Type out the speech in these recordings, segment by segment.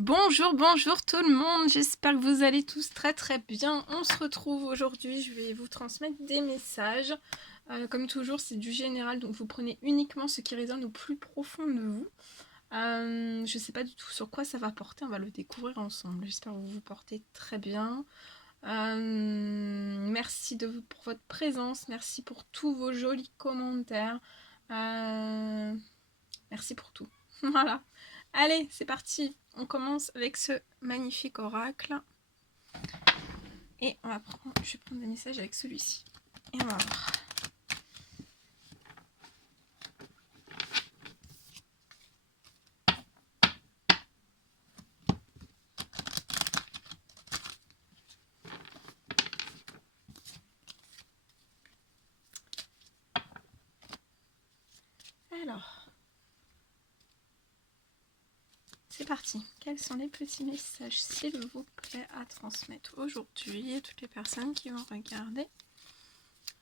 Bonjour, bonjour tout le monde, j'espère que vous allez tous très bien. On se retrouve aujourd'hui, je vais vous transmettre des messages. Comme toujours, c'est du général, donc vous prenez uniquement ce qui résonne au plus profond de vous. Je ne sais pas du tout sur quoi ça va porter, on va le découvrir ensemble. J'espère que vous vous portez très bien. Merci pour votre présence, merci pour tous vos jolis commentaires. Merci pour tout. Voilà. Allez, c'est parti. On commence avec ce magnifique oracle. Et je vais prendre des messages avec celui-ci. Et on va voir. Alors, c'est parti. Quels sont les petits messages, s'il vous plaît, à transmettre aujourd'hui à toutes les personnes qui vont regarder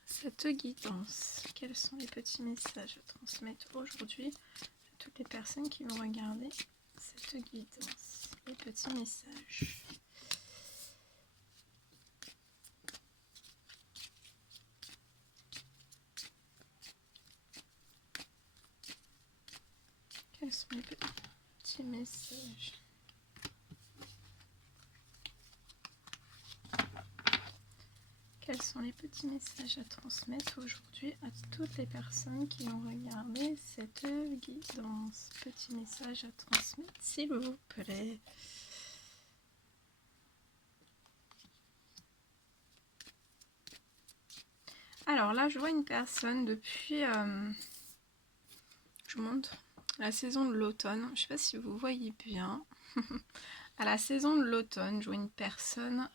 cette guidance? Quels sont les petits messages à transmettre aujourd'hui à toutes les personnes qui vont regarder cette guidance? Les petits messages. Quels sont les petits messages? Quels sont les petits messages à transmettre aujourd'hui à toutes les personnes qui ont regardé cette guidance? Petits messages à transmettre, s'il vous plaît. Alors là, je vois une personne depuis... je vous montre la saison de l'automne. Je ne sais pas si vous voyez bien. À la saison de l'automne, je vois une personne...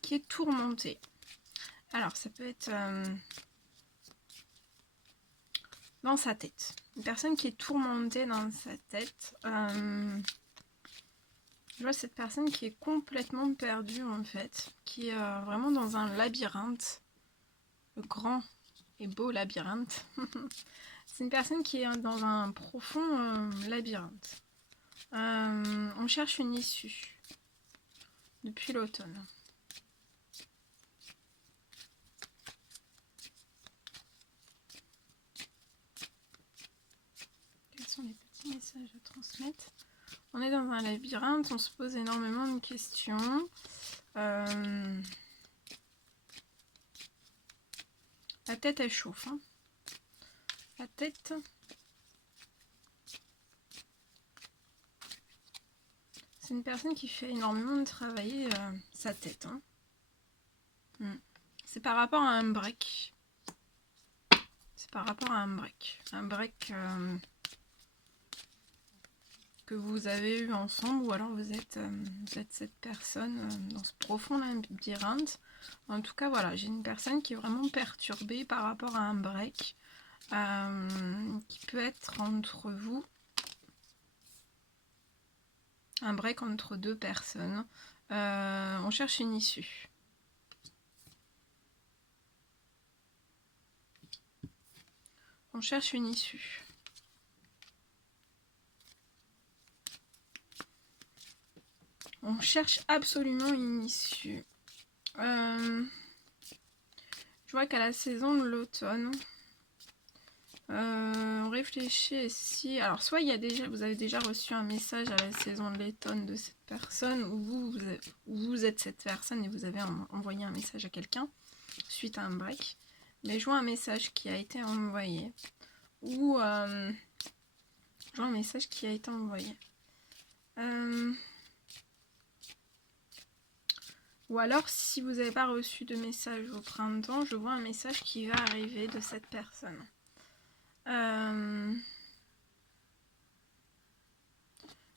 qui est tourmentée. Alors, ça peut être dans sa tête. Une personne qui est tourmentée dans sa tête. Je vois cette personne qui est complètement perdue, en fait. Qui est vraiment dans un labyrinthe. Le grand et beau labyrinthe. C'est une personne qui est dans un profond labyrinthe. On cherche une issue. Depuis l'automne. Sont les petits messages à transmettre. On est dans un labyrinthe, on se pose énormément de questions. La tête elle chauffe. Hein. La tête. C'est une personne qui fait énormément de travailler sa tête. Hein. C'est par rapport à un break. C'est par rapport à un break. Un break que vous avez eu ensemble, ou alors vous êtes cette personne dans ce profond labyrinthe. En tout cas, voilà, j'ai une personne qui est vraiment perturbée par rapport à un break qui peut être entre vous. Un break entre deux personnes. On cherche une issue. On cherche une issue. On cherche absolument une issue. Je vois qu'à la saison de l'automne, on réfléchit ici. Alors, soit vous avez déjà reçu un message à la saison de l'automne de cette personne, ou vous êtes cette personne et vous avez envoyé un message à quelqu'un suite à un break. Mais je vois un message qui a été envoyé. Ou je vois un message qui a été envoyé. Ou alors, si vous n'avez pas reçu de message au printemps, je vois un message qui va arriver de cette personne. Je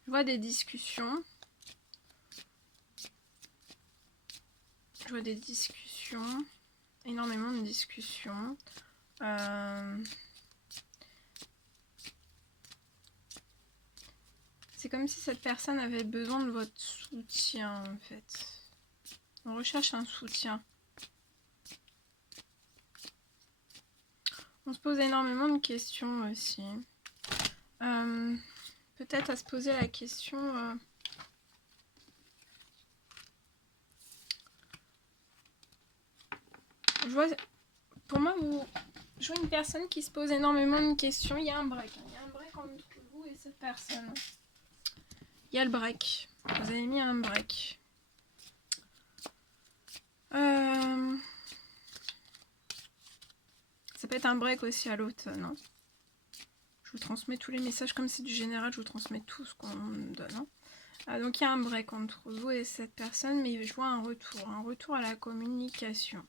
vois des discussions. Je vois des discussions. Énormément de discussions. C'est comme si cette personne avait besoin de votre soutien, en fait. On recherche un soutien. On se pose énormément de questions aussi. Peut-être à se poser la question... je vois, pour moi, je vois une personne qui se pose énormément de questions. Il y a un break. Il y a un break entre vous et cette personne. Il y a le break. Vous avez mis un break. Ça peut être un break aussi à l'autre, non? Je vous transmets tous les messages. Comme c'est du général, je vous transmets tout ce qu'on me donne. Donc il y a un break entre vous et cette personne, mais je vois un retour à la communication.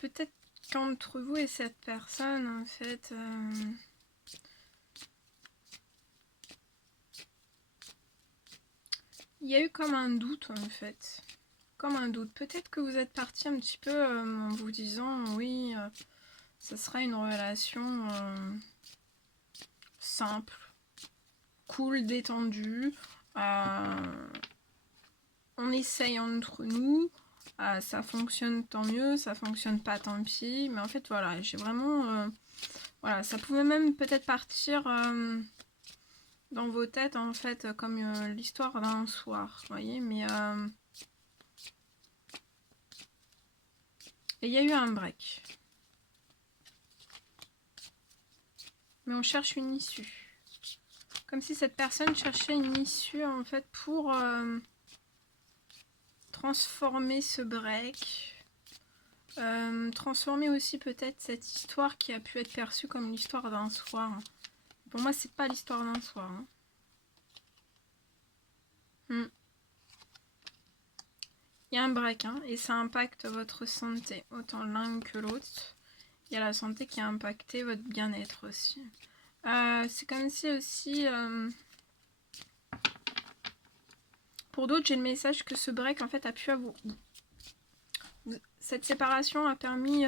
Peut-être qu'entre vous et cette personne, en fait, il y a eu comme un doute, en fait. Comme un doute. Peut-être que vous êtes parti un petit peu en vous disant, oui, ça sera une relation simple, cool, détendue. On essaye entre nous. Ça fonctionne, tant mieux. Ça fonctionne pas, tant pis. Mais en fait, voilà, j'ai vraiment... voilà, ça pouvait même peut-être partir dans vos têtes, en fait, comme l'histoire d'un soir, vous voyez. Mais... et il y a eu un break. Mais on cherche une issue. Comme si cette personne cherchait une issue, en fait, pour transformer ce break. Transformer aussi peut-être cette histoire qui a pu être perçue comme l'histoire d'un soir. Pour moi, c'est pas l'histoire d'un soir. Il y a un break, et ça impacte votre santé, autant l'un que l'autre. Il y a la santé qui a impacté votre bien-être aussi. C'est comme si aussi... pour d'autres, j'ai le message que ce break, en fait, a pu avoir... Cette séparation a permis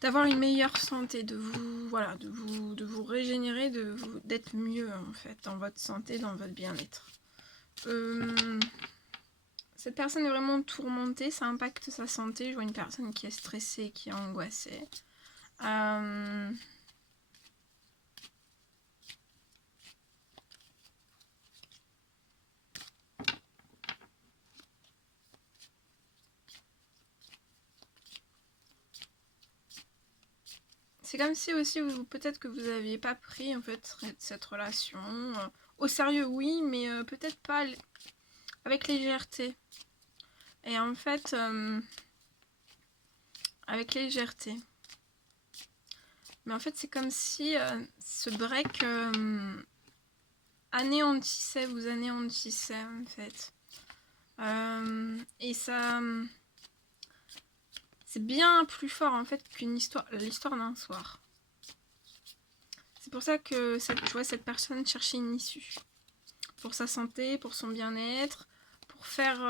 d'avoir une meilleure santé, de vous, voilà, de vous régénérer, d'être mieux, en fait, dans votre santé, dans votre bien-être. Cette personne est vraiment tourmentée, ça impacte sa santé. Je vois une personne qui est stressée, qui est angoissée. C'est comme si aussi, peut-être que vous n'aviez pas pris en fait cette relation au sérieux, oui, mais peut-être pas avec légèreté. Et en fait, avec légèreté. Mais en fait, c'est comme si ce break anéantissait, vous anéantissait en fait. Et ça... c'est bien plus fort en fait qu'une histoire, l'histoire d'un soir. C'est pour ça que je vois cette personne chercher une issue. Pour sa santé, pour son bien-être, pour faire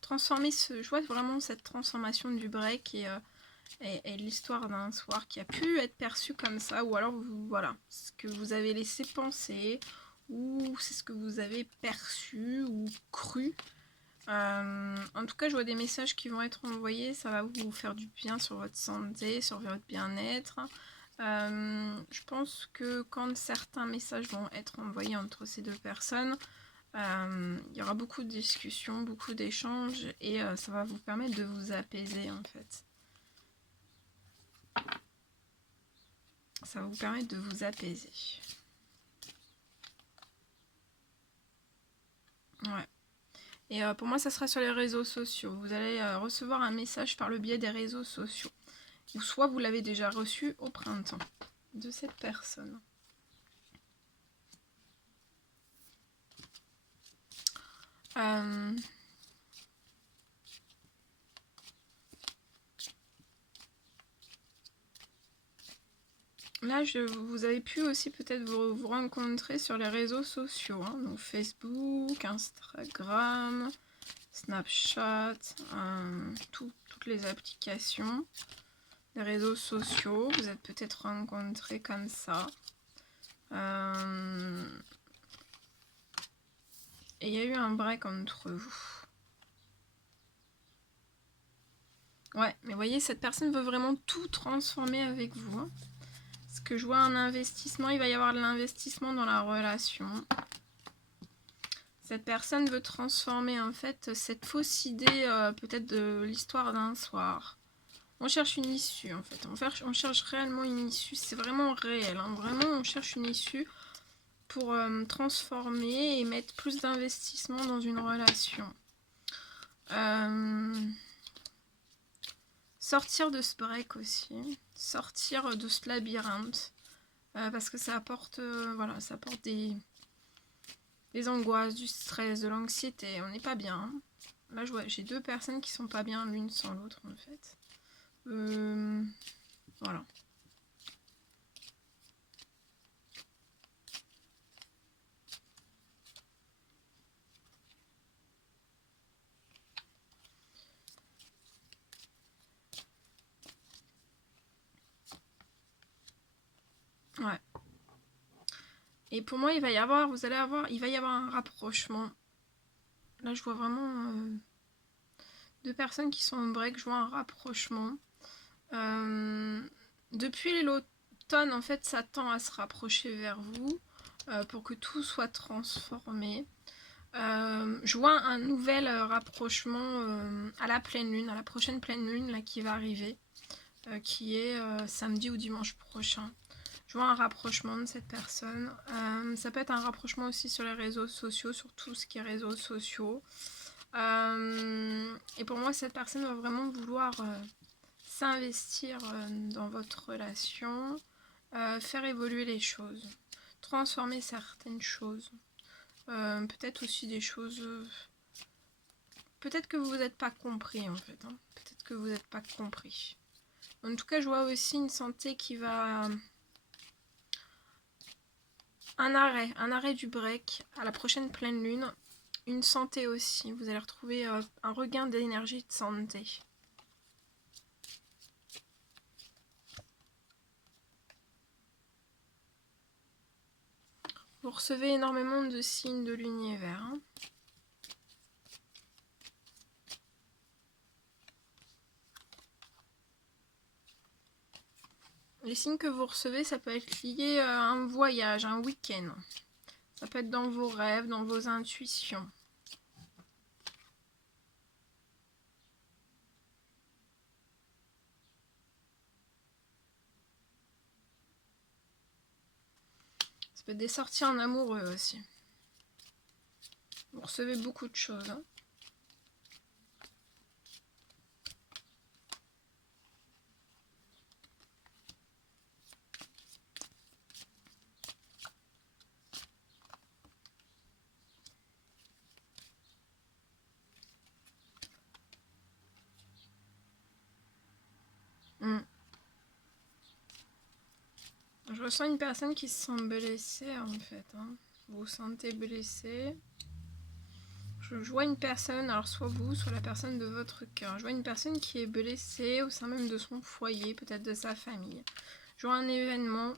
transformer je vois vraiment cette transformation du break et l'histoire d'un soir qui a pu être perçue comme ça, ou alors voilà, ce que vous avez laissé penser, ou c'est ce que vous avez perçu ou cru. En tout cas, je vois des messages qui vont être envoyés, ça va vous faire du bien sur votre santé, sur votre bien-être. Je pense que quand certains messages vont être envoyés entre ces deux personnes, il y aura beaucoup de discussions, beaucoup d'échanges, et ça va vous permettre de vous apaiser en fait. Ça va vous permettre de vous apaiser. Ouais. Et pour moi, ça sera sur les réseaux sociaux. Vous allez recevoir un message par le biais des réseaux sociaux. Ou soit vous l'avez déjà reçu au printemps de cette personne. Là, vous avez pu aussi peut-être vous rencontrer sur les réseaux sociaux. Donc Facebook, Instagram, Snapchat, toutes les applications, les réseaux sociaux. Vous êtes peut-être rencontrés comme ça. Et il y a eu un break entre vous. Ouais, mais vous voyez, cette personne veut vraiment tout transformer avec vous. Hein. Parce que je vois un investissement, il va y avoir de l'investissement dans la relation. Cette personne veut transformer en fait cette fausse idée peut-être de l'histoire d'un soir. On cherche une issue en fait, on cherche réellement une issue, c'est vraiment réel. Hein. Vraiment, on cherche une issue pour transformer et mettre plus d'investissement dans une relation. Sortir de ce break aussi, sortir de ce labyrinthe, parce que ça apporte, voilà, ça apporte des angoisses, du stress, de l'anxiété, on n'est pas bien. Là, j'ai deux personnes qui sont pas bien l'une sans l'autre en fait. Voilà. Ouais. Et pour moi, il va y avoir un rapprochement. Là, je vois vraiment deux personnes qui sont en break, je vois un rapprochement. Depuis l'automne, en fait, ça tend à se rapprocher vers vous pour que tout soit transformé. Je vois un nouvel rapprochement à la pleine lune, à la prochaine pleine lune là, qui va arriver, qui est samedi ou dimanche prochain. Je vois un rapprochement de cette personne. Ça peut être un rapprochement aussi sur les réseaux sociaux, sur tout ce qui est réseaux sociaux. Et pour moi, cette personne va vraiment vouloir s'investir dans votre relation, faire évoluer les choses, transformer certaines choses. Peut-être aussi des choses... peut-être que vous n'êtes pas compris en fait. Hein. Peut-être que vous n'êtes pas compris. En tout cas, je vois aussi une santé qui va... un arrêt du break à la prochaine pleine lune. Une santé aussi. Vous allez retrouver un regain d'énergie de santé. Vous recevez énormément de signes de l'univers. Hein. Les signes que vous recevez, ça peut être lié à un voyage, un week-end. Ça peut être dans vos rêves, dans vos intuitions. Ça peut être des sorties en amoureux aussi. Vous recevez beaucoup de choses. Hein. Je ressens une personne qui se sent blessée en fait. Hein. Vous vous sentez blessé. Je vois une personne, alors soit vous, soit la personne de votre cœur. Je vois une personne qui est blessée au sein même de son foyer, peut-être de sa famille. Je vois un événement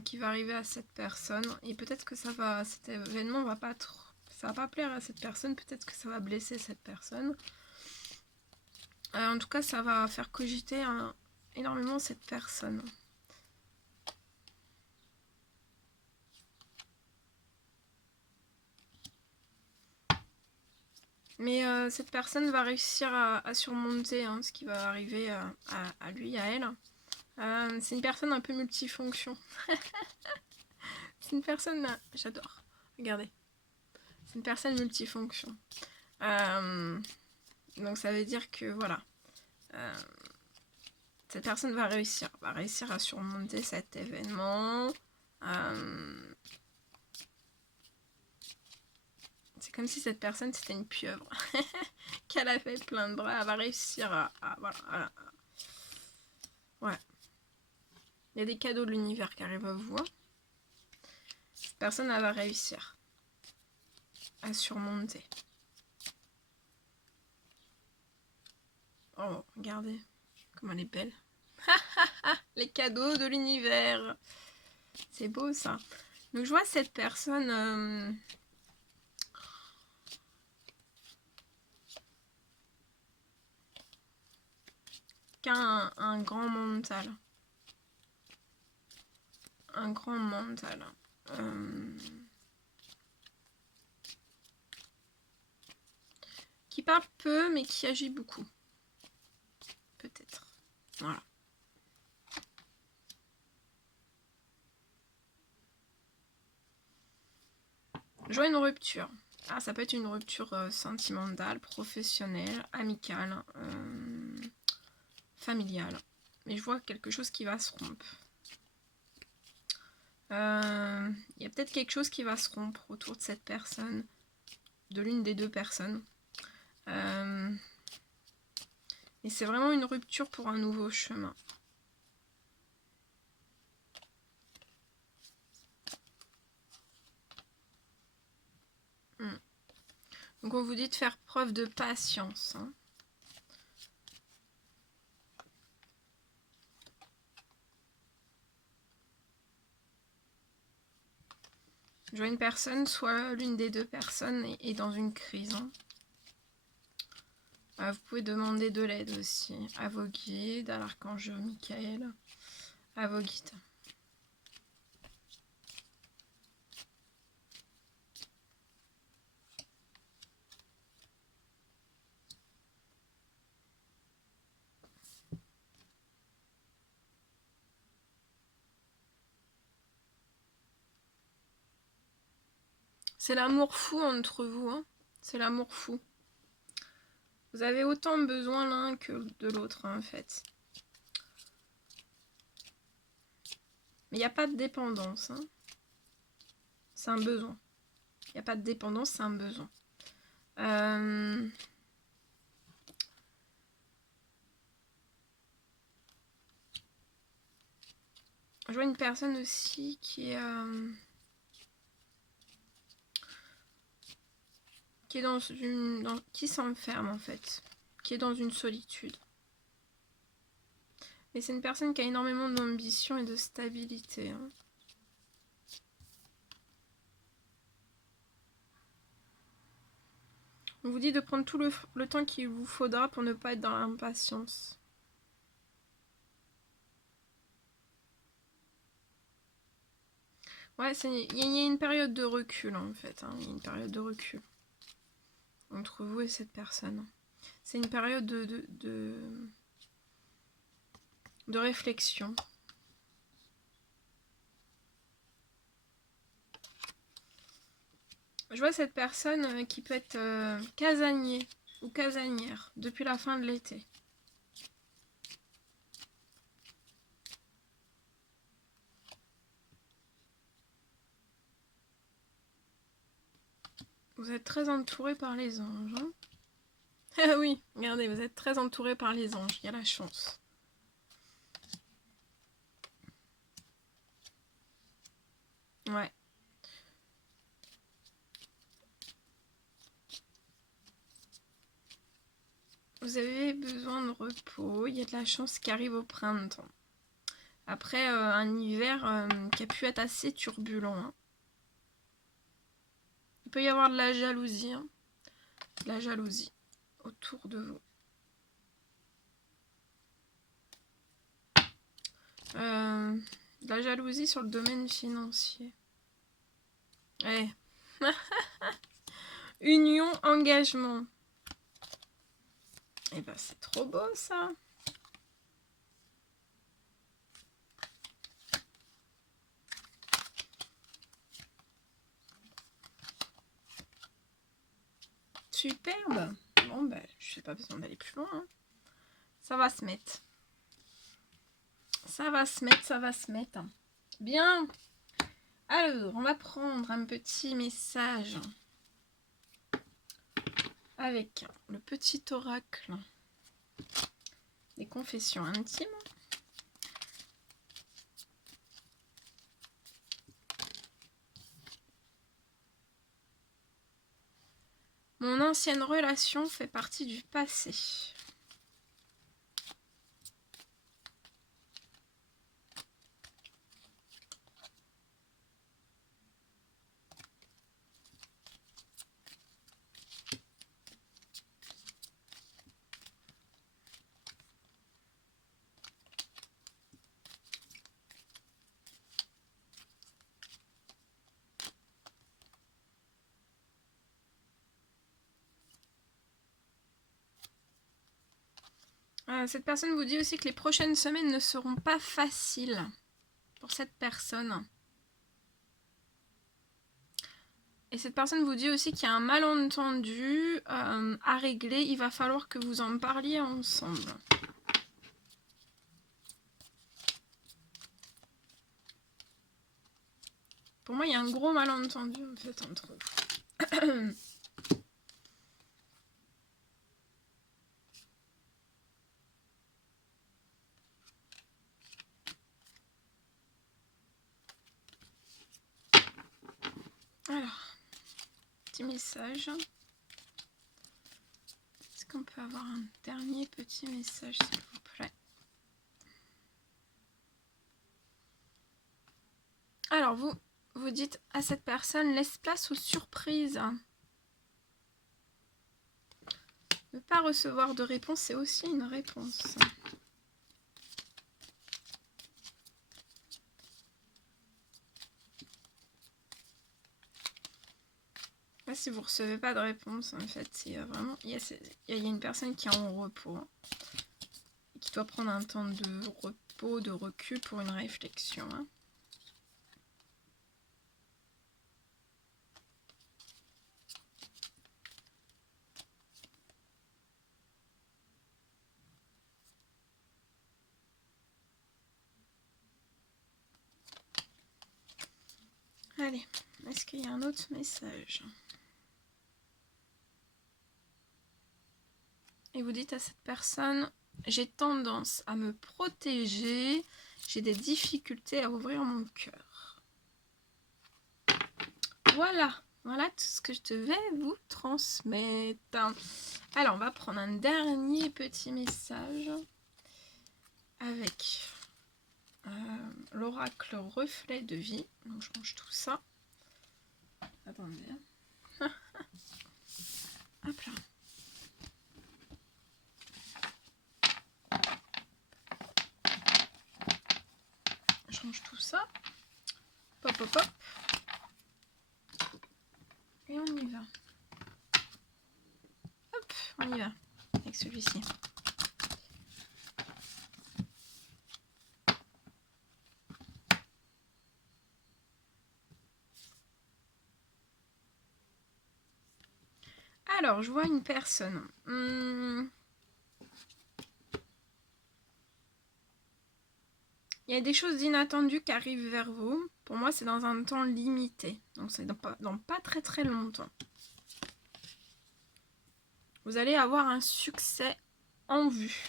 qui va arriver à cette personne. Et peut-être que cet événement va pas trop... ça va pas plaire à cette personne. Peut-être que ça va blesser cette personne. En tout cas, ça va faire cogiter énormément cette personne. Mais cette personne va réussir à surmonter ce qui va arriver à lui, à elle. C'est une personne un peu multifonction. C'est une personne... j'adore. Regardez. C'est une personne multifonction. Donc ça veut dire que voilà. Cette personne va réussir à surmonter cet événement. C'est comme si cette personne c'était une pieuvre. Qu'elle a fait plein de bras. Elle va réussir voilà. Ouais. Il y a des cadeaux de l'univers qui arrivent à vous. Hein. Cette personne, elle va réussir à surmonter. Oh, regardez comme elle est belle. Les cadeaux de l'univers. C'est beau ça. Donc je vois cette personne... cas un grand mental. Un grand mental. Qui parle peu mais qui agit beaucoup. Peut-être. Voilà. Je vois une rupture. Ah, ça peut être une rupture sentimentale, professionnelle, amicale, familiale. Mais je vois quelque chose qui va se rompre. Il y a peut-être quelque chose qui va se rompre autour de cette personne, de l'une des deux personnes. Et c'est vraiment une rupture pour un nouveau chemin. Donc on vous dit de faire preuve de patience. Hein. Je vois une personne, soit l'une des deux personnes est dans une crise. Hein. Vous pouvez demander de l'aide aussi à vos guides, à l'archange Michael, à vos guides. C'est l'amour fou entre vous, hein. C'est l'amour fou. Vous avez autant besoin l'un que de l'autre, hein, en fait. Mais il n'y a pas de dépendance. Hein. C'est un besoin. Il n'y a pas de dépendance, c'est un besoin. Je vois une personne aussi qui est qui s'enferme en fait, qui est dans une solitude. Mais c'est une personne qui a énormément d'ambition et de stabilité. Hein. On vous dit de prendre tout le temps qu'il vous faudra pour ne pas être dans l'impatience. Ouais, il y a une période de recul en fait. Hein. Il y a une période de recul entre vous et cette personne. C'est une période de réflexion. Je vois cette personne qui peut être casanier ou casanière depuis la fin de l'été. Vous êtes très entouré par les anges. Hein. Ah oui, regardez, vous êtes très entouré par les anges. Il y a la chance. Ouais. Vous avez besoin de repos. Il y a de la chance qui arrive au printemps. Après un hiver qui a pu être assez turbulent. Hein. Il peut y avoir de la jalousie. Hein. De la jalousie autour de vous. De la jalousie sur le domaine financier. Ouais. Union, engagement. Eh ben c'est trop beau ça. Superbe. Bon ben je n'ai pas besoin d'aller plus loin. Hein. Ça va se mettre. Ça va se mettre, ça va se mettre. Bien. Alors, on va prendre un petit message avec le petit oracle des confessions intimes. Mon ancienne relation fait partie du passé. Cette personne vous dit aussi que les prochaines semaines ne seront pas faciles pour cette personne. Et cette personne vous dit aussi qu'il y a un malentendu à régler. Il va falloir que vous en parliez ensemble. Pour moi, il y a un gros malentendu en fait entre vous. Alors, petit message. Est-ce qu'on peut avoir un dernier petit message, s'il vous plaît? Alors, vous dites à cette personne, laisse place aux surprises. Ne pas recevoir de réponse, c'est aussi une réponse. Là, si vous ne recevez pas de réponse, en fait, c'est vraiment... Il y a une personne qui est en repos. Hein, et qui doit prendre un temps de repos, de recul pour une réflexion. Hein. Allez, est-ce qu'il y a un autre message? Et vous dites à cette personne, j'ai tendance à me protéger, j'ai des difficultés à ouvrir mon cœur. Voilà, voilà tout ce que je devais vous transmettre. Alors, on va prendre un dernier petit message avec l'oracle reflet de vie. Donc, je range tout ça. Attendez. Hop là. Je range tout ça. Pop, pop, pop. Et on y va. Hop, on y va. Avec celui-ci. Alors, je vois une personne. Il y a des choses inattendues qui arrivent vers vous. Pour moi, c'est dans un temps limité. Donc, c'est dans pas très très longtemps. Vous allez avoir un succès en vue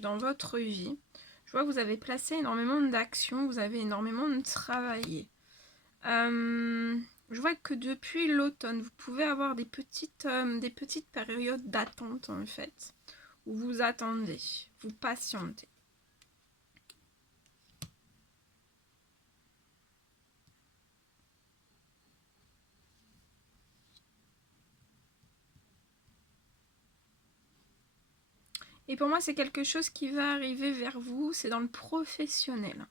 dans votre vie. Je vois que vous avez placé énormément d'actions. Vous avez énormément travaillé. Je vois que depuis l'automne, vous pouvez avoir des petites périodes d'attente en fait. Où vous attendez, vous patientez. Et pour moi, c'est quelque chose qui va arriver vers vous, c'est dans le professionnel.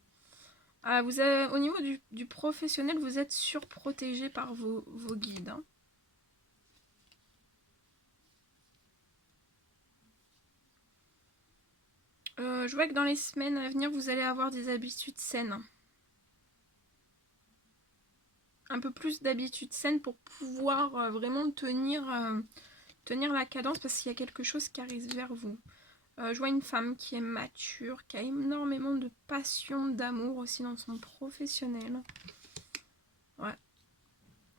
Au niveau du professionnel, vous êtes surprotégé par vos guides. Hein. Je vois que dans les semaines à venir, vous allez avoir des habitudes saines. Un peu plus d'habitudes saines pour pouvoir vraiment tenir la cadence parce qu'il y a quelque chose qui arrive vers vous. Je vois une femme qui est mature, qui a énormément de passion, d'amour aussi dans son professionnel. Ouais.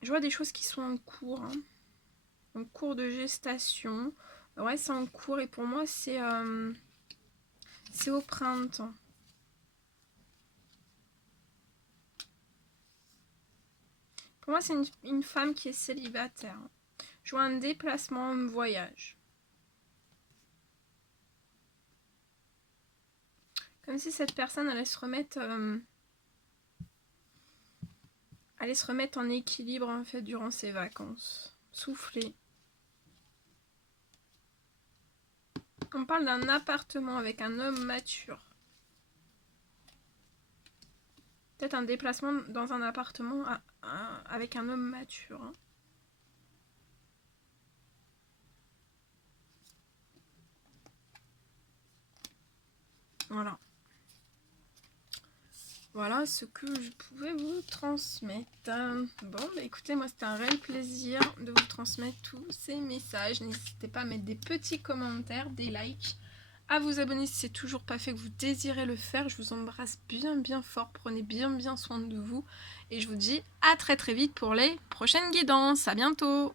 Je vois des choses qui sont en cours. Hein. En cours de gestation. Ouais, c'est en cours et pour moi, c'est au printemps. Pour moi, c'est une femme qui est célibataire. Je vois un déplacement, un voyage. Comme si cette personne allait se remettre en équilibre en fait durant ses vacances. Souffler. On parle d'un appartement avec un homme mature. Peut-être un déplacement dans un appartement avec un homme mature. Hein. Voilà. Voilà ce que je pouvais vous transmettre. Bon, bah écoutez, moi c'était un réel plaisir de vous transmettre tous ces messages. N'hésitez pas à mettre des petits commentaires, des likes, à vous abonner si c'est toujours pas fait, que vous désirez le faire. Je vous embrasse bien fort. Prenez bien soin de vous. Et je vous dis à très vite pour les prochaines guidances. À bientôt!